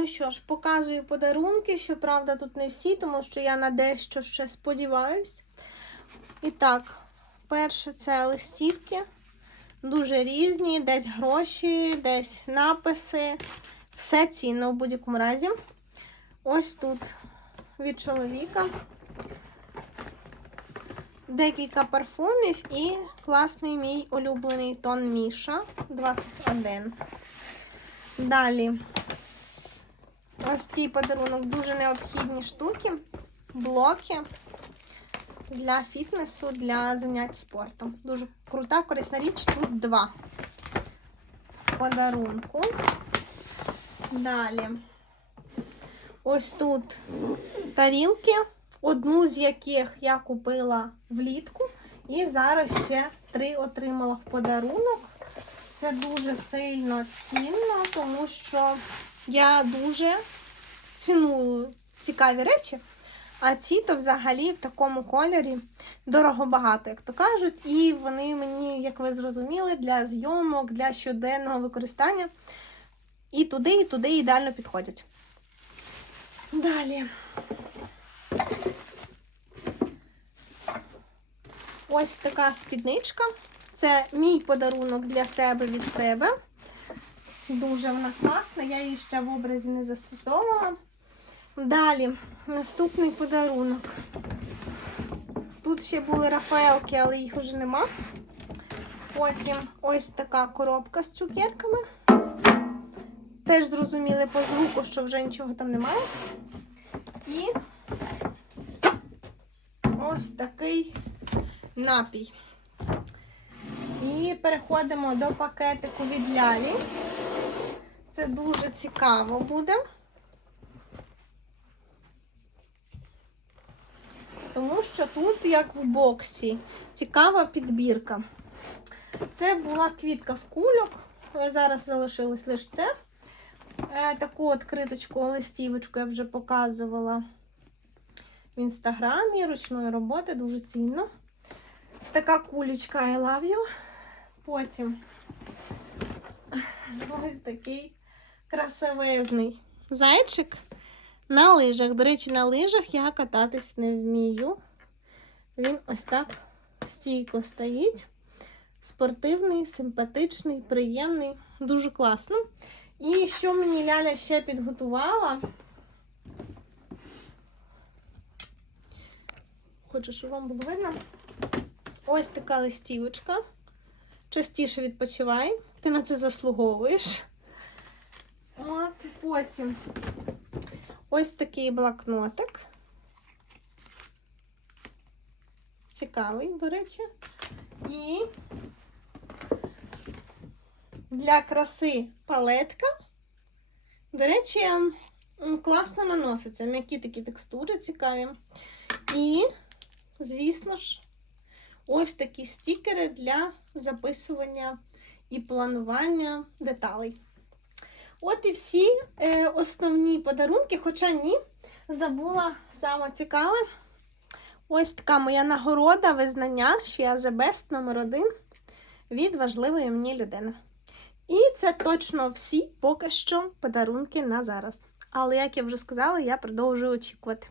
Ну що ж, показую подарунки. Щоправда, тут не всі, тому що я на дещо ще сподіваюсь. І так, перше це листівки. Дуже різні, десь гроші, десь написи. Все цінно в будь-якому разі. Ось тут від чоловіка. Декілька парфумів і класний мій улюблений тон Міша 21. Далі. Ось такий подарунок. Дуже необхідні штуки. Блоки для фітнесу, для занять спортом. Дуже крута, корисна річ. Тут два подарунку. Далі. Ось тут тарілки, одну з яких я купила влітку. І зараз ще три отримала в подарунок. Це дуже сильно цінно, тому що я дуже ціную цікаві речі. А ці то взагалі в такому кольорі дорого багато, як то кажуть. І вони мені, як ви зрозуміли, для зйомок, для щоденного використання і туди, і туди ідеально підходять. Далі. Ось така спідничка. Це мій подарунок для себе від себе. Дуже вона класна, я її ще в образі не застосовувала. Далі, наступний подарунок. Тут ще були рафаелки, але їх вже нема. Потім ось така коробка з цукерками. Теж зрозуміли по звуку, що вже нічого там немає. І ось такий напій. Переходимо до пакетику від Лялі. Це дуже цікаво буде. Тому що тут, як в боксі, цікава підбірка. Це була квітка з кульок, але зараз залишилось лише це. Е, Таку от криточку, листівочку я вже показувала в інстаграмі ручної роботи, дуже цінно. Така кулечка I love you. Потім ось такий красивезний зайчик на лижах. До речі, на лижах я кататись не вмію. Він ось так стійко стоїть. Спортивний, симпатичний, приємний, дуже класно. І що мені Ляля ще підготувала? Хочу, щоб вам було видно. Ось така листівочка. Частіше відпочивай. Ти на це заслуговуєш. От, потім ось такий блокнотик. Цікавий, до речі. І для краси палетка. До речі, класно наноситься. М'які такі текстури цікаві. І, звісно ж, ось такі стікери для записування і планування деталей. От і всі е, основні подарунки, хоча ні, забула саме цікаве. Ось така моя нагорода, визнання, що я the best номер один від важливої мені людини. І це точно всі поки що подарунки на зараз. Але, як я вже сказала, я продовжую очікувати.